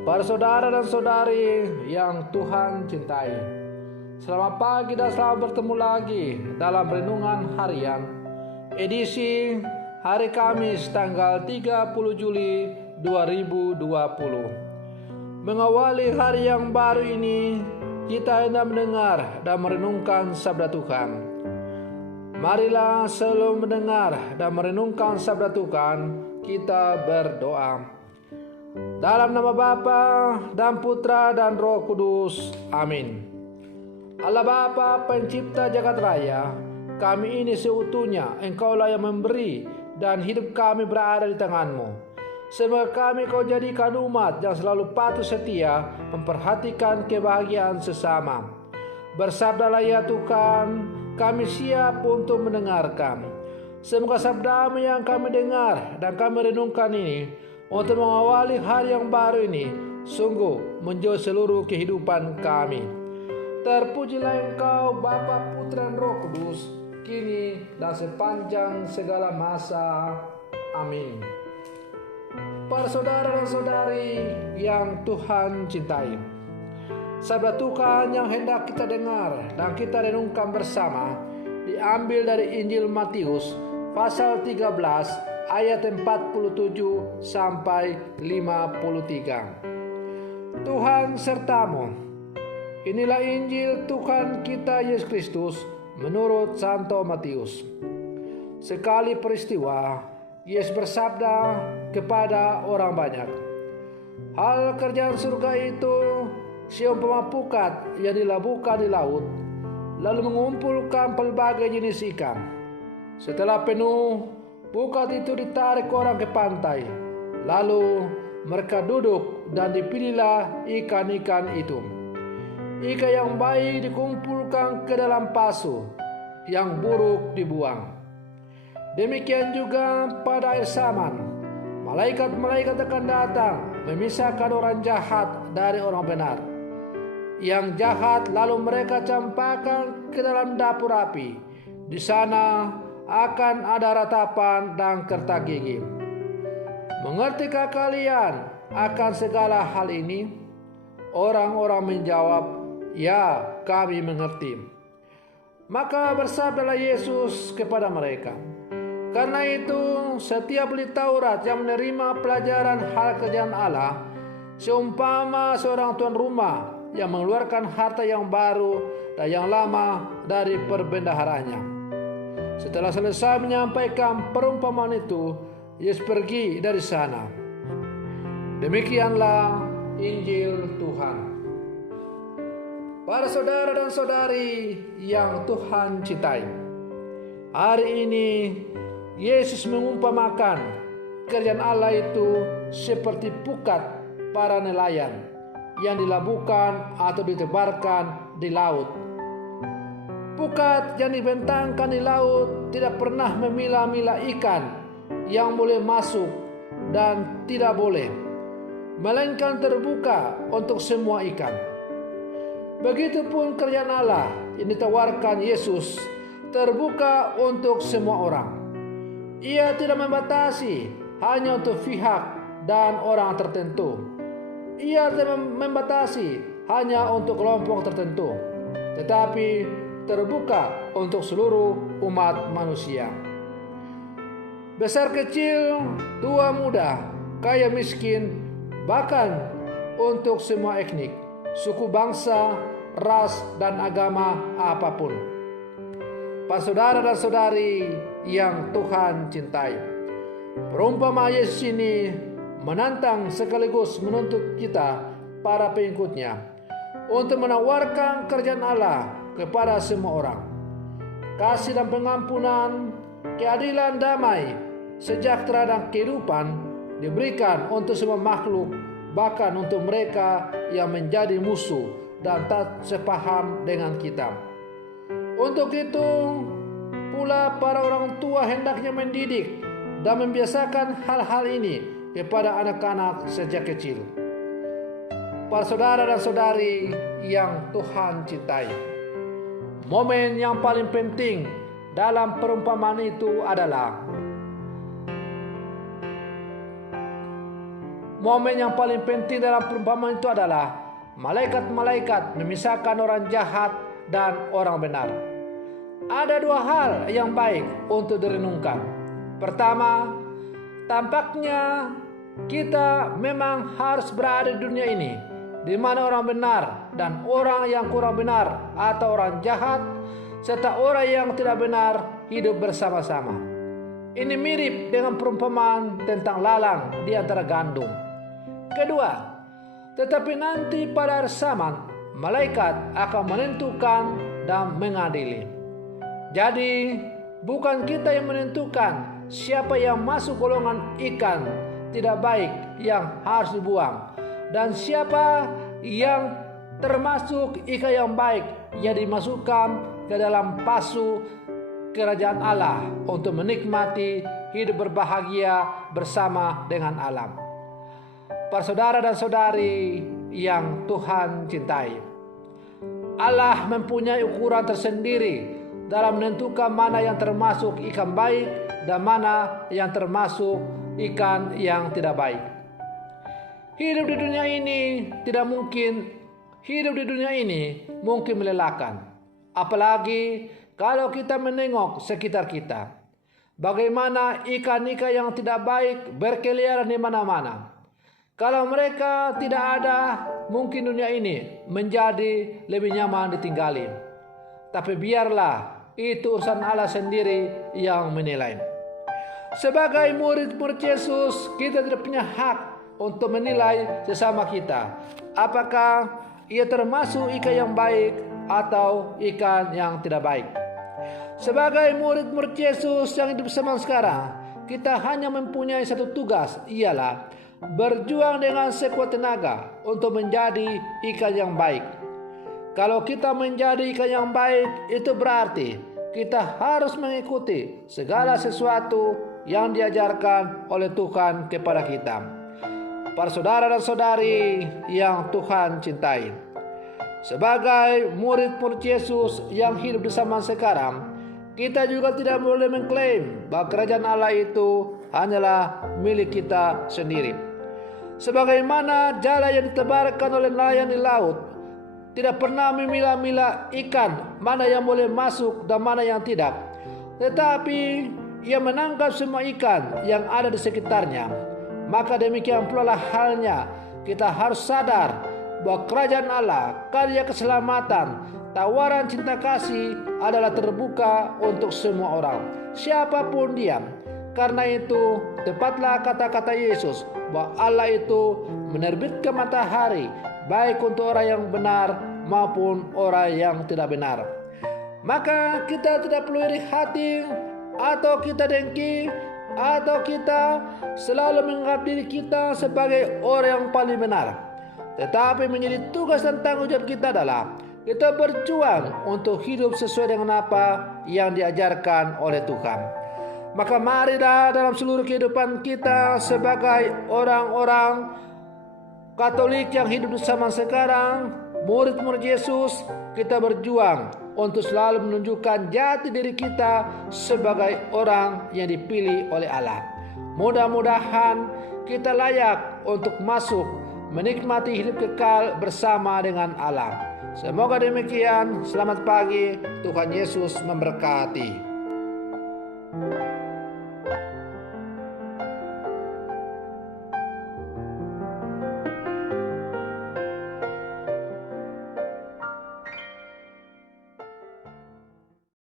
Para saudara dan saudari yang Tuhan cintai, selamat pagi dan selamat bertemu lagi dalam Renungan Harian edisi hari Kamis tanggal 30 Juli 2020. Mengawali hari yang baru ini, kita hendak mendengar dan merenungkan sabda Tuhan. Marilah sebelum mendengar dan merenungkan sabda Tuhan, kita berdoa. Dalam nama Bapa dan Putra dan Roh Kudus. Amin. Allah Bapa pencipta jagat raya, kami ini seutuhnya Engkaulah yang memberi dan hidup kami berada di tangan-Mu. Semoga kami Kau jadikan umat yang selalu patuh setia memperhatikan kebahagiaan sesama. Bersabdalah ya Tuhan, kami siap untuk mendengarkan. Semoga sabda-Mu yang kami dengar dan kami renungkan ini untuk mengawali hari yang baru ini sungguh menjauh seluruh kehidupan kami. Terpujilah Engkau Bapa, Putra dan Roh Kudus, kini dan sepanjang segala masa. Amin. Para saudara dan saudari yang Tuhan cintai, sabda Tuhan yang hendak kita dengar dan kita renungkan bersama diambil dari Injil Matius pasal 13 ayat 47 sampai 53. Tuhan sertamu. Inilah Injil Tuhan kita Yesus Kristus menurut Santo Matius. Sekali peristiwa, Yesus bersabda kepada orang banyak, hal kerjaan surga itu seumpama pukat yang dilabuhkan di laut, lalu mengumpulkan pelbagai jenis ikan. Setelah penuh, pukat itu ditarik orang ke pantai, lalu mereka duduk dan dipilihlah ikan-ikan itu. Ikan yang baik dikumpulkan ke dalam pasu, yang buruk dibuang. Demikian juga pada akhir zaman, malaikat-malaikat akan datang memisahkan orang jahat dari orang benar. Yang jahat lalu mereka campakkan ke dalam dapur api. Di sana akan ada ratapan dan kertak gigi. Mengertikah kalian akan segala hal ini? Orang-orang menjawab, ya, kami mengerti. Maka bersabdalah Yesus kepada mereka, karena itu setiap ahli Taurat yang menerima pelajaran hal kerjaan Allah seumpama seorang tuan rumah yang mengeluarkan harta yang baru dan yang lama dari perbendaharanya. Setelah selesai menyampaikan perumpamaan itu, Yesus pergi dari sana. Demikianlah Injil Tuhan. Para saudara dan saudari yang Tuhan cintai, hari ini Yesus mengumpamakan kerjaan Allah itu seperti pukat para nelayan yang dilabuhkan atau ditebarkan di laut. Pukat yang dibentangkan di laut tidak pernah memilah-milah ikan yang boleh masuk dan tidak boleh, melainkan terbuka untuk semua ikan. Begitupun kerjaan Allah yang ditawarkan Yesus terbuka untuk semua orang. Ia tidak membatasi hanya untuk pihak dan orang tertentu. Ia tidak membatasi hanya untuk kelompok tertentu, tetapi terbuka untuk seluruh umat manusia. Besar kecil, tua muda, kaya miskin, bahkan untuk semua etnik, suku bangsa, ras dan agama apapun. Para saudara dan saudari yang Tuhan cintai, perumpamaan Yesus ini menantang sekaligus menuntut kita para pengikutnya untuk menawarkan kerjaan Allah kepada semua orang. Kasih dan pengampunan, keadilan, damai, sejahtera dan kehidupan diberikan untuk semua makhluk, bahkan untuk mereka yang menjadi musuh dan tak sepaham dengan kita. Untuk itu pula para orang tua hendaknya mendidik dan membiasakan hal-hal ini kepada anak-anak sejak kecil. Para saudara dan saudari yang Tuhan cintai, momen yang paling penting dalam perumpamaan itu adalah momen yang paling penting dalam perumpamaan itu adalah malaikat-malaikat memisahkan orang jahat dan orang benar. Ada dua hal yang baik untuk direnungkan. Pertama, tampaknya kita memang harus berada di dunia ini, di mana orang benar dan orang yang kurang benar atau orang jahat serta orang yang tidak benar hidup bersama-sama. Ini mirip dengan perumpamaan tentang lalang di antara gandum. Kedua, tetapi nanti pada akhir zaman malaikat akan menentukan dan mengadili. Jadi bukan kita yang menentukan siapa yang masuk golongan ikan tidak baik yang harus dibuang, dan siapa yang termasuk ikan yang baik yang dimasukkan ke dalam pasu kerajaan Allah untuk menikmati hidup berbahagia bersama dengan alam. Para saudara dan saudari yang Tuhan cintai, Allah mempunyai ukuran tersendiri dalam menentukan mana yang termasuk ikan baik dan mana yang termasuk ikan yang tidak baik. Hidup di dunia ini mungkin melelahkan, apalagi kalau kita menengok sekitar kita. Bagaimana ikan-ikan yang tidak baik berkeliaran di mana-mana. Kalau mereka tidak ada, mungkin dunia ini menjadi lebih nyaman ditinggali. Tapi biarlah itu urusan Allah sendiri yang menilai. Sebagai murid-murid Yesus, kita tidak punya hak untuk menilai sesama kita. Apakah ia termasuk ikan yang baik atau ikan yang tidak baik. Sebagai murid-murid Yesus yang hidup bersama sekarang, kita hanya mempunyai satu tugas, ialah berjuang dengan sekuat tenaga untuk menjadi ikan yang baik. Kalau kita menjadi ikan yang baik, itu berarti kita harus mengikuti segala sesuatu yang diajarkan oleh Tuhan kepada kita. Para saudara dan saudari yang Tuhan cintai, sebagai murid-murid Yesus yang hidup bersama sekarang, kita juga tidak boleh mengklaim bahwa kerajaan Allah itu hanyalah milik kita sendiri. Sebagaimana jala yang ditebarkan oleh nelayan di laut tidak pernah memilah-milah ikan mana yang boleh masuk dan mana yang tidak, tetapi ia menangkap semua ikan yang ada di sekitarnya, maka demikian pula halnya kita harus sadar bahwa kerajaan Allah, karya keselamatan, tawaran cinta kasih adalah terbuka untuk semua orang, siapapun dia. Karena itu, tepatlah kata-kata Yesus bahwa Allah itu menerbitkan matahari baik untuk orang yang benar maupun orang yang tidak benar. Maka kita tidak perlu iri hati atau kita dengki atau kita selalu menganggap diri kita sebagai orang yang paling benar. Tetapi menjadi tugas dan tanggung jawab kita adalah kita berjuang untuk hidup sesuai dengan apa yang diajarkan oleh Tuhan. Maka marilah dalam seluruh kehidupan kita sebagai orang-orang Katolik yang hidup bersama sekarang, murid-murid Yesus, kita berjuang untuk selalu menunjukkan jati diri kita sebagai orang yang dipilih oleh Allah. Mudah-mudahan kita layak untuk masuk menikmati hidup kekal bersama dengan Allah. Semoga demikian. Selamat pagi, Tuhan Yesus memberkati.